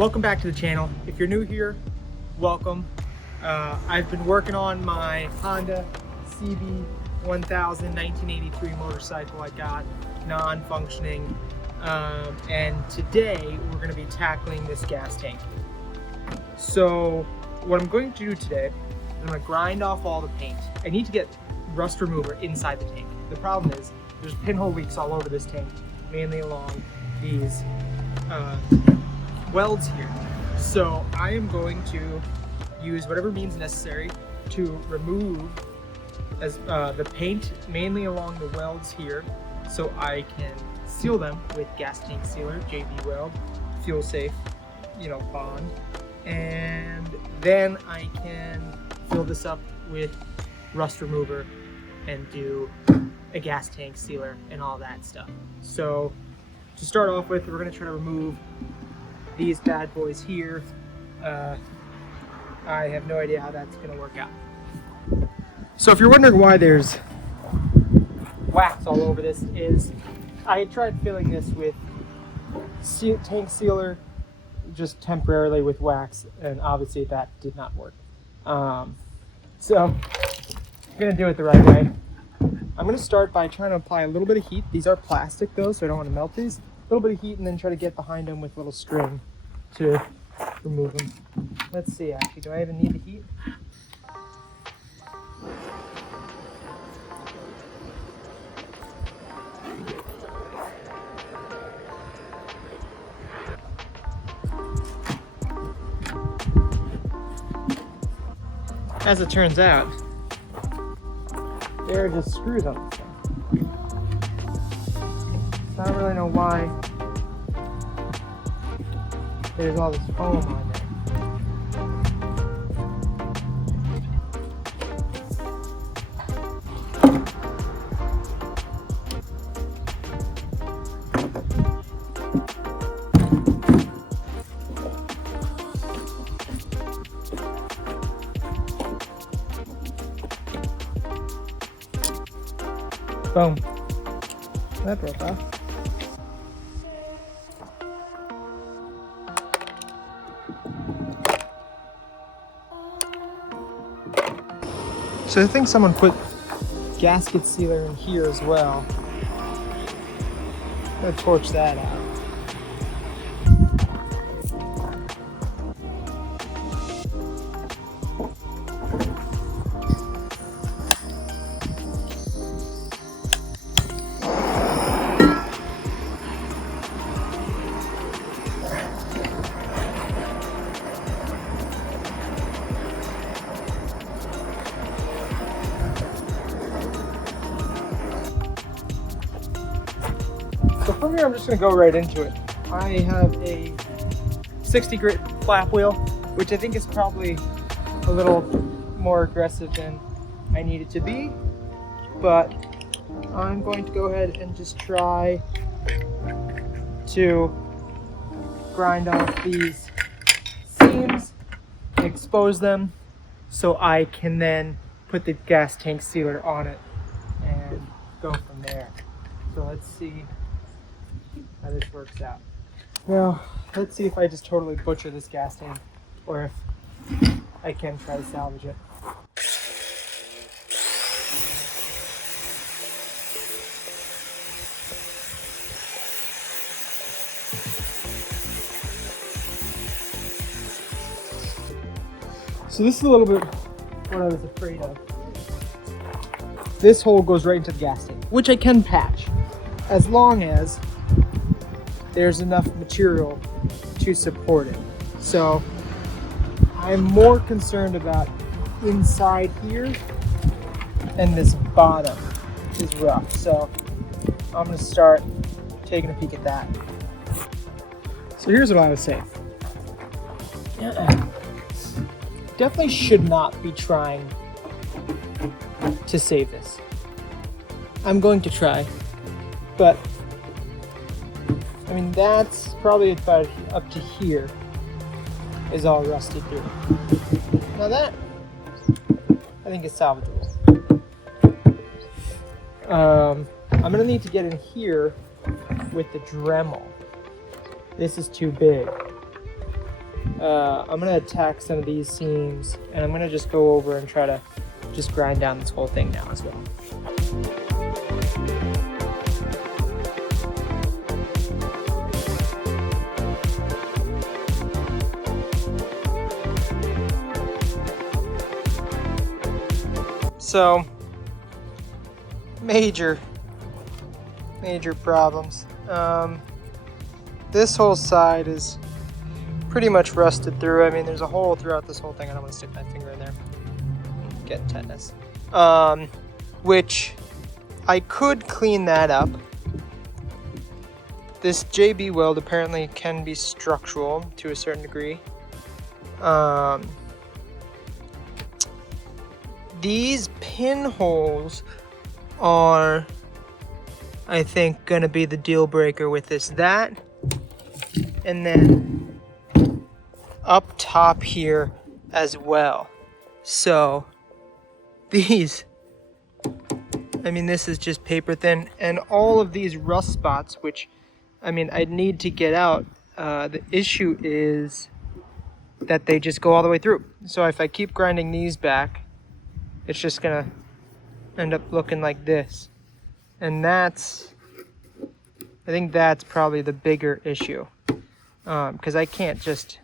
Welcome back to the channel. If you're new here, welcome. I've been working on my Honda CB1000 1983 motorcycle I got, non-functioning, and today we're going to be tackling this gas tank. So what I'm going to do today, I'm going to grind off all the paint. I need to get rust remover inside the tank. The problem is there's pinhole leaks all over this tank, mainly along these welds here. So I am going to use whatever means necessary to remove the paint mainly along the welds here, so I can seal them with gas tank sealer, JB Weld, fuel safe, bond, and then I can fill this up with rust remover and do a gas tank sealer and all that stuff. So to start off with, we're going to try to remove these bad boys here. I have no idea how that's going to work out. So if you're wondering why there's wax all over this, is I tried filling this with tank sealer just temporarily with wax, and obviously that did not work. So I'm going to do it the right way. I'm going to start by trying to apply a little bit of heat. These are plastic though, so I don't want to melt these. A little bit of heat, and then try to get behind them with a little string to remove them. Let's see, actually, do I even need the heat? As it turns out, there are just screws on this thing. So I don't really know why there's all this foam on there. Boom. That broke off. So I think someone put gasket sealer in here as well. I'm gonna torch that out. So from here, I'm just going to go right into it. I have a 60 grit flap wheel, which I think is probably a little more aggressive than I need it to be, but I'm going to go ahead and just try to grind off these seams, expose them, so I can then put the gas tank sealer on it and go from there. So let's see how this works out. Now, let's see if I just totally butcher this gas tank, or if I can try to salvage it. So this is a little bit what I was afraid of. This hole goes right into the gas tank, which I can patch, as long as there's enough material to support it. So I'm more concerned about inside here, and this bottom is rough. So I'm gonna start taking a peek at that. So here's what I would say. Definitely should not be trying to save this. I'm going to try, but I mean, that's probably about up to here is all rusted through. Now that, I think is salvageable. I'm gonna need to get in here with the Dremel. This is too big. I'm gonna attack some of these seams, and I'm gonna just go over and try to just grind down this whole thing now as well. So, major problems. This whole side is pretty much rusted through. I mean, there's a hole throughout this whole thing. I don't want to stick my finger in there. Get tetanus. Which I could clean that up. This JB weld apparently can be structural to a certain degree. These pinholes are, I think, gonna be the deal breaker with this. That, and then up top here as well. So these, I mean, this is just paper thin, and all of these rust spots, which, I mean, I'd need to get out. The issue is that they just go all the way through. So if I keep grinding these back, it's just gonna end up looking like this. And that's, I think that's probably the bigger issue. Because I can't just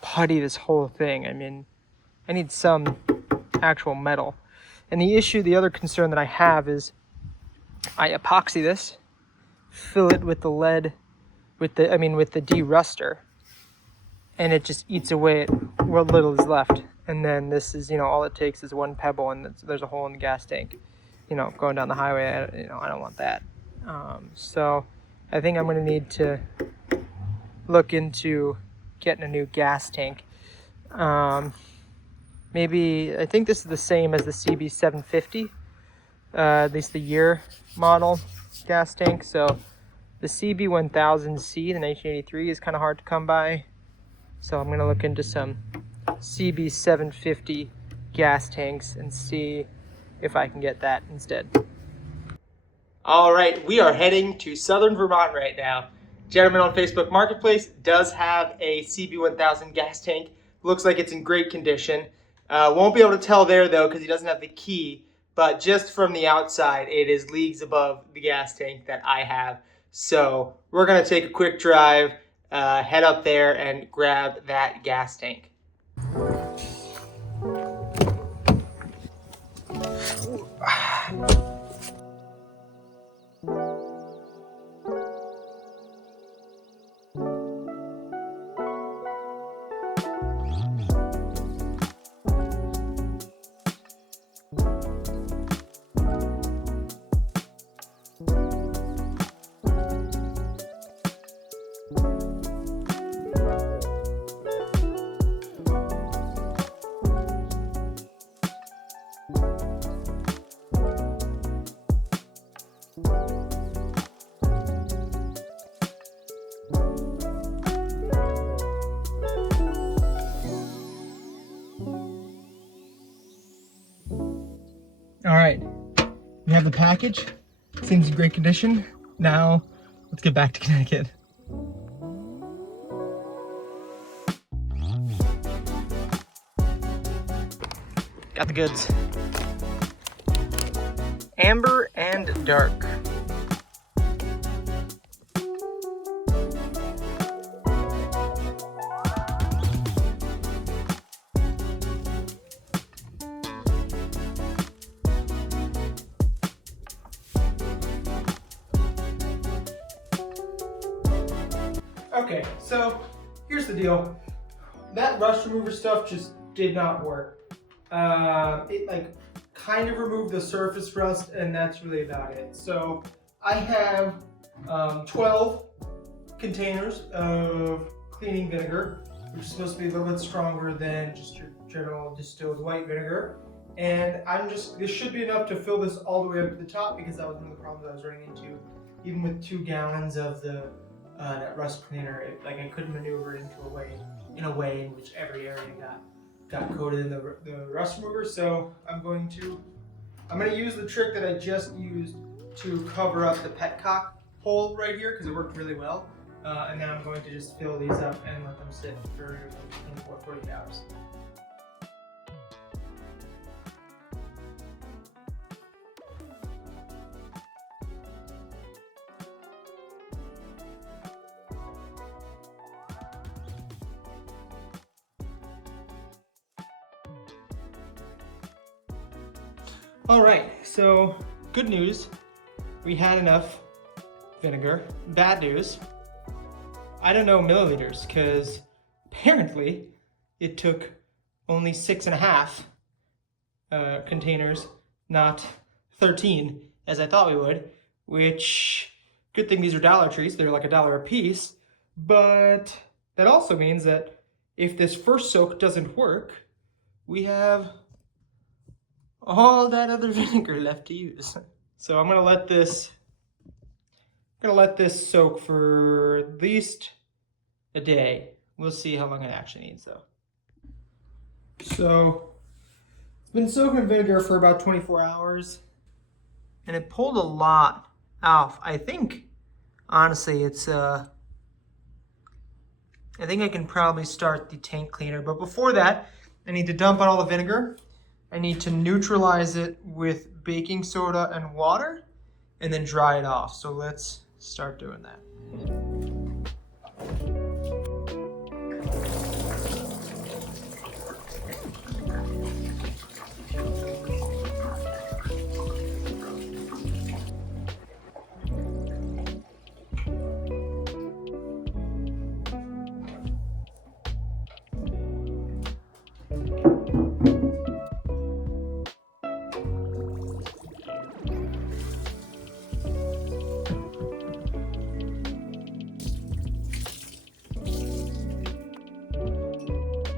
putty this whole thing. I mean, I need some actual metal. And the other concern that I have is I epoxy this, fill it with the lead, with the de-ruster, and it just eats away at what little is left. And then this is, all it takes is one pebble, and there's a hole in the gas tank. Going down the highway, I don't want that. So I think I'm going to need to look into getting a new gas tank. Maybe, I think this is the same as the CB750, at least the year model gas tank. So the CB1000C, the 1983, is kind of hard to come by. So I'm going to look into some CB750 gas tanks and see if I can get that instead. All right, we are heading to southern Vermont right now. Gentleman on Facebook Marketplace does have a CB1000 gas tank. Looks like it's in great condition. Won't be able to tell there though because he doesn't have the key, but just from the outside it is leagues above the gas tank that I have. So we're gonna take a quick drive, head up there and grab that gas tank. All right, we have the package. Seems in great condition. Now, let's get back to Connecticut. Got the goods. Amber and dark. Okay, so here's the deal. That rust remover stuff just did not work. It like kind of removed the surface rust, and that's really about it. So I have 12 containers of cleaning vinegar, which is supposed to be a little bit stronger than just your general distilled white vinegar. And this should be enough to fill this all the way up to the top, because that was one of the problems I was running into. Even with 2 gallons of that rust cleaner, I couldn't maneuver it in a way in which every area got coated in the rust remover. So I'm going to use the trick that I just used to cover up the petcock hole right here, because it worked really well. And then I'm going to just fill these up and let them sit for 24, 48 hours. All right, so good news, we had enough vinegar. Bad news, I don't know milliliters, because apparently it took only 6.5 containers, not 13 as I thought we would, which, good thing these are Dollar Trees, they're like $1 a piece, but that also means that if this first soak doesn't work, we have all that other vinegar left to use. So I'm gonna let this soak for at least a day. We'll see how long it actually needs though. So it's been soaking in vinegar for about 24 hours and it pulled a lot off. I think honestly it's I think I can probably start the tank cleaner, but before that I need to dump out all the vinegar. I need to neutralize it with baking soda and water and then dry it off. So let's start doing that.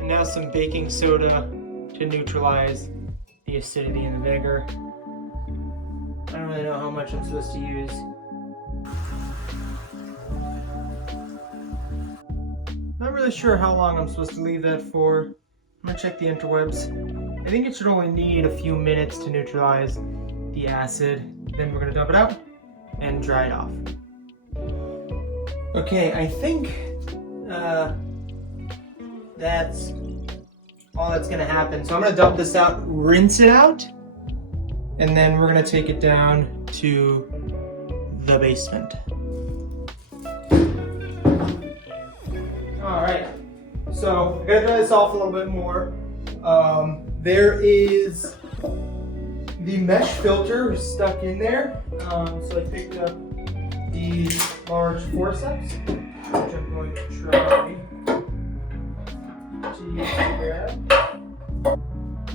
Now some baking soda to neutralize the acidity in the vinegar. I don't really know how much I'm supposed to use. Not really sure how long I'm supposed to leave that for. I'm gonna check the interwebs. I think it should only need a few minutes to neutralize the acid. Then we're gonna dump it out and dry it off. Okay, I think that's all that's gonna happen. So I'm gonna dump this out, rinse it out, and then we're gonna take it down to the basement. All right, so I gotta dry this off a little bit more. There is the mesh filter stuck in there. So I picked up these large forceps, which I'm going to try.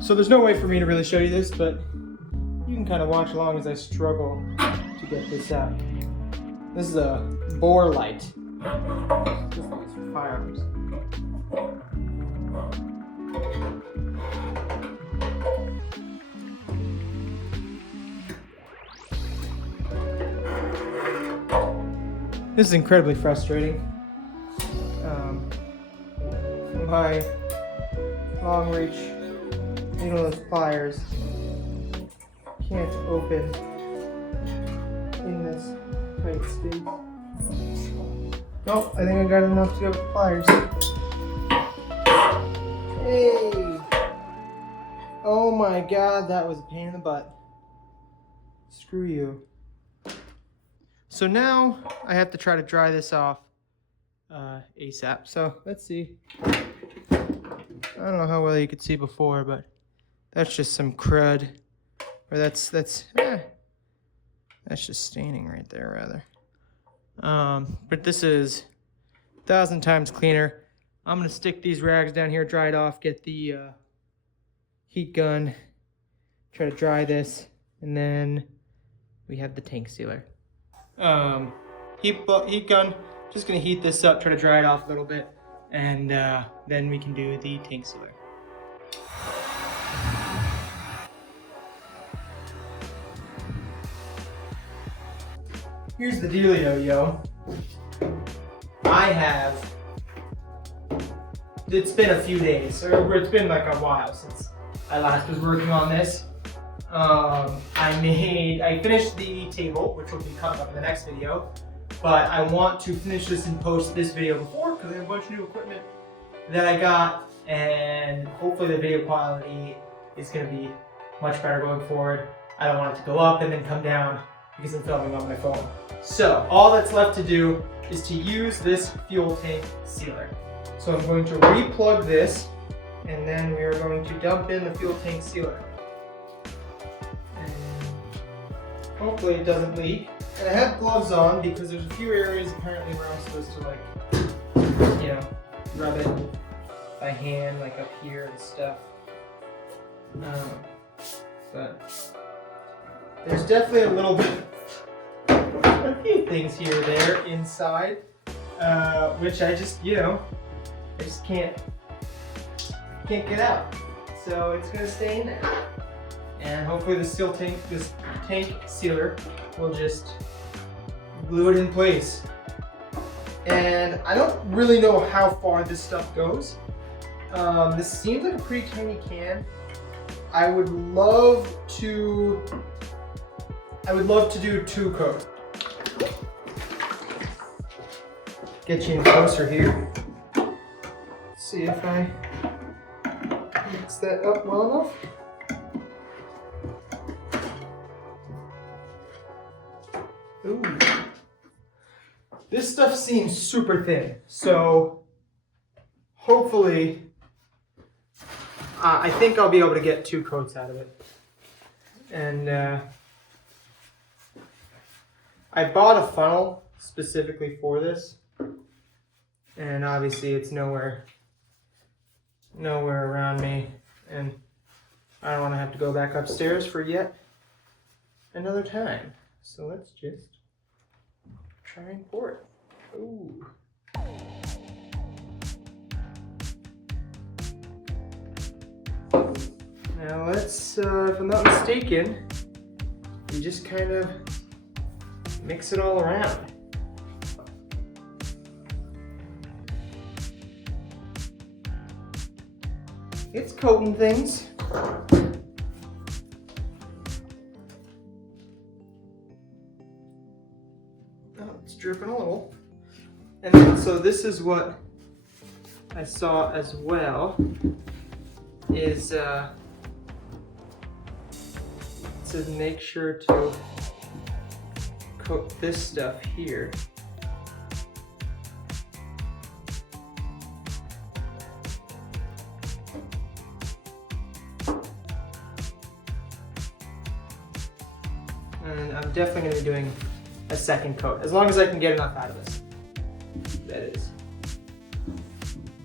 So there's no way for me to really show you this, but you can kind of watch along as I struggle to get this out. This is a bore light. This is for firearms. This is incredibly frustrating. My long reach needleless pliers can't open in this tight space. Oh, I think I got enough to go with the pliers. Hey! Oh my god, that was a pain in the butt. Screw you. So now I have to try to dry this off ASAP. So let's see. I don't know how well you could see before, but that's just some crud. Or that's just staining right there, rather. But this is 1,000 times cleaner. I'm gonna stick these rags down here, dry it off, get the heat gun, try to dry this, and then we have the tank sealer. Heat gun, just gonna heat this up, try to dry it off a little bit, and then we can do the tank sealer. Here's the dealio, yo. It's been a few days, or it's been like a while since I last was working on this. I finished the table, which will be coming up in the next video. but I want to finish this and post this video before because I have a bunch of new equipment that I got, and hopefully the video quality is going to be much better going forward. I don't want it to go up and then come down because I'm filming on my phone. So all that's left to do is to use this fuel tank sealer. So I'm going to re-plug this, and then we are going to dump in the fuel tank sealer. And hopefully it doesn't leak. And I have gloves on because there's a few areas apparently where I'm supposed to, like, you know, rub it by hand, like up here and stuff. But there's definitely a little bit, a few things here or there inside, which I just, you know, I just can't get out. So it's gonna stay in there. And hopefully this tank sealer will just glue it in place. And I don't really know how far this stuff goes. This seems like a pretty tiny can. I would love to do 2 coat. Get you in closer here. See if I mix that up well enough. Ooh. This stuff seems super thin, so hopefully I think I'll be able to get 2 coats out of it. And I bought a funnel specifically for this, and obviously it's nowhere around me, and I don't want to have to go back upstairs for yet another time. So let's just try and pour it. Ooh. Now let's, if I'm not mistaken, you just kind of mix it all around. It's coating things. Oh, it's dripping a little. And then, so this is what I saw as well, is it says make sure to coat this stuff here. And I'm definitely going to be doing a second coat, as long as I can get enough out of this. That is.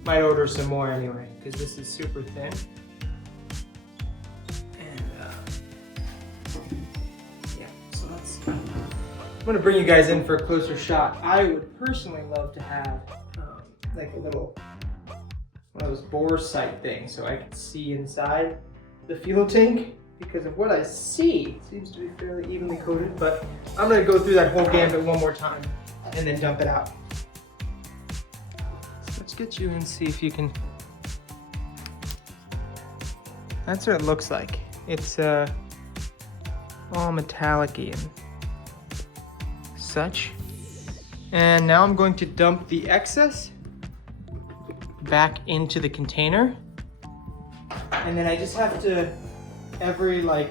Might order some more anyway, because this is super thin. And yeah, so let's. I'm going to bring you guys in for a closer shot. I would personally love to have like a little, one of those bore sight things, so I can see inside the fuel tank. Because of what I see, it seems to be fairly evenly coated, but I'm going to go through that whole gambit one more time and then dump it out. So let's get you in and see if you can. That's what it looks like. It's all metallic-y and such. And now I'm going to dump the excess back into the container. And then I just have to, every like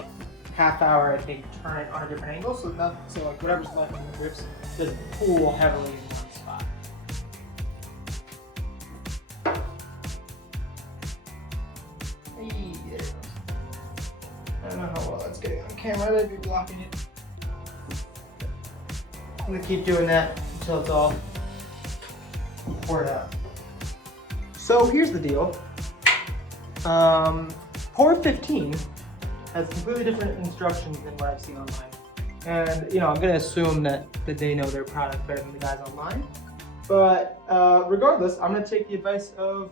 half hour, I think, turn it on a different angle so like whatever's left in the grips doesn't pool heavily in one spot. Hey, there it goes. I don't know how well that's getting on camera. I might be blocking it. I'm gonna keep doing that until it's all poured out. So here's the deal. Pour 15 has completely different instructions than what I've seen online. And you know, I'm gonna assume that they know their product better than the guys online. But regardless, I'm gonna take the advice of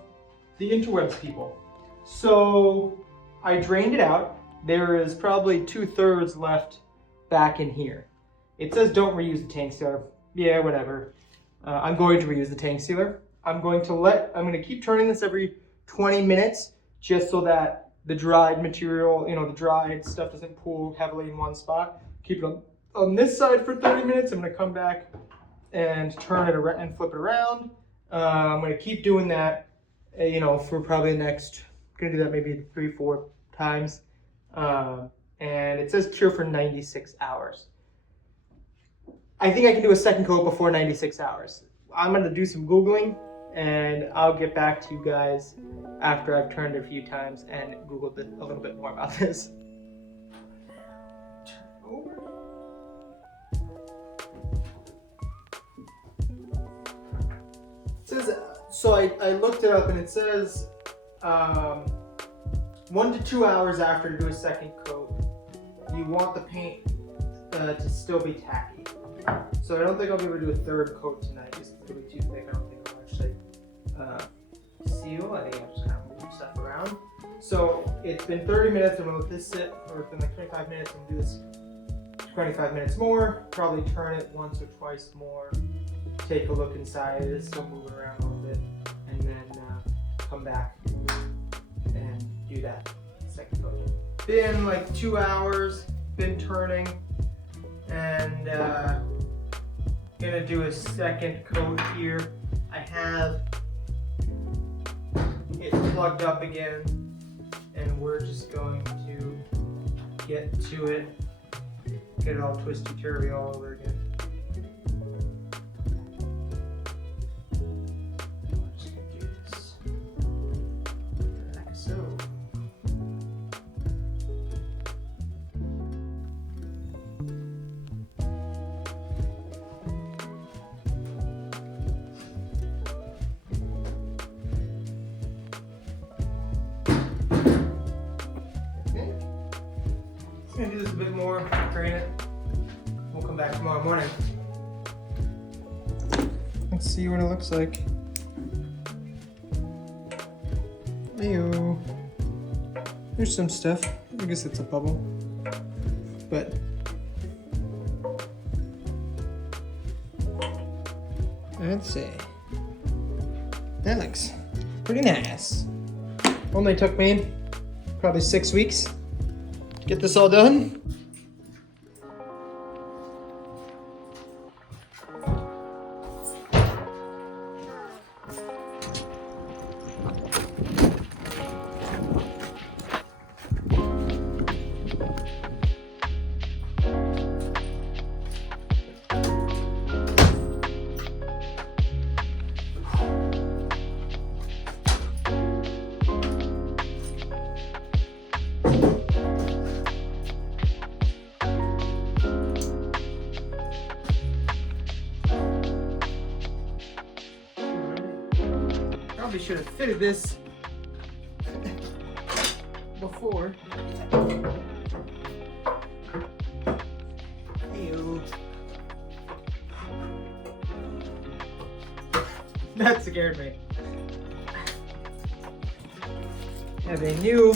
the interwebs people. So I drained it out. There is probably 2/3 left back in here. It says don't reuse the tank sealer. Yeah, whatever. I'm going to reuse the tank sealer. I'm going to keep turning this every 20 minutes just so that the dried material, you know, the dried stuff doesn't pool heavily in one spot. Keep it on this side for 30 minutes. I'm gonna come back and turn it around and flip it around. I'm gonna keep doing that, you know, for probably the next, I'm gonna do that maybe 3-4 times. And it says cure for 96 hours. I think I can do a second coat before 96 hours. I'm gonna do some Googling and I'll get back to you guys after I've turned it a few times and Googled a little bit more about this. Turn over. It says, so I looked it up and it says 1 to 2 hours after to do a second coat, you want the paint to still be tacky. So I don't think I'll be able to do a third coat tonight because it'll be too thick. I don't think I'll actually seal. I think I'll just kind of move stuff around. So it's been 30 minutes. I'm gonna let this sit, or it's been like 25 minutes. I'm gonna do this 25 minutes more. Probably turn it once or twice more. Take a look inside. It's still moving around a little bit, and then come back and do that second coat. Been like 2 hours. Been turning, and gonna do a second coat here. I have it plugged up again, and we're just going to get to it, get it all twisty-turvy all over again. I'm just gonna do this like so. I'm gonna do this a bit more, drain it. We'll come back tomorrow morning. Let's see what it looks like. Ew. There's some stuff. I guess it's a bubble. But let's see. That looks pretty nice. Only took me probably 6 weeks. Get this all done. Probably should have fitted this before. Ew. That scared me. Have a new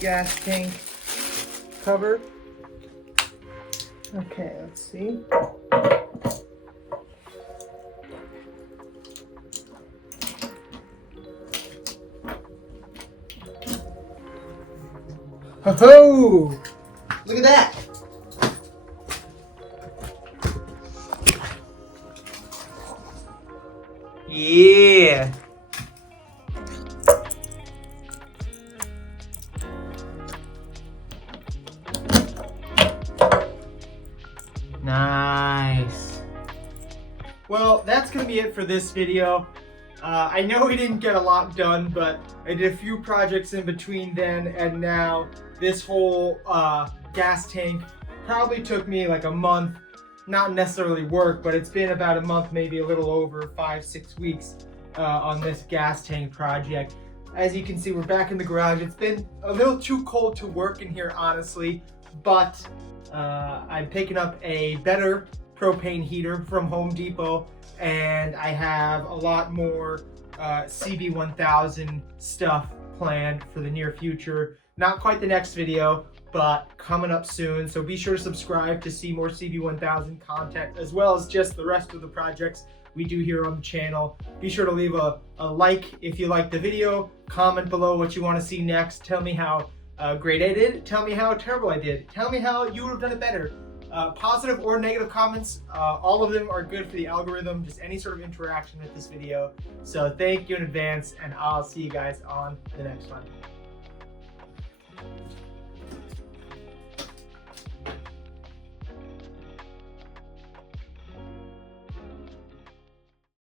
gas tank cover. Okay, let's see. Ho-ho! Look at that! Yeah! Nice! Well, that's gonna be it for this video. I know we didn't get a lot done, but I did a few projects in between then and now. This whole gas tank probably took me like a month, not necessarily work, but it's been about a month, maybe a little over 5-6 weeks on this gas tank project. As you can see, we're back in the garage. It's been a little too cold to work in here, honestly, but I'm picking up a better propane heater from Home Depot, and I have a lot more CB1000 stuff planned for the near future. Not quite the next video, but coming up soon. So be sure to subscribe to see more CB1000 content, as well as just the rest of the projects we do here on the channel. Be sure to leave a like if you liked the video. Comment below what you want to see next. Tell me how great I did. Tell me how terrible I did. Tell me how you would have done it better. Positive or negative comments, all of them are good for the algorithm, just any sort of interaction with this video. So thank you in advance, and I'll see you guys on the next one.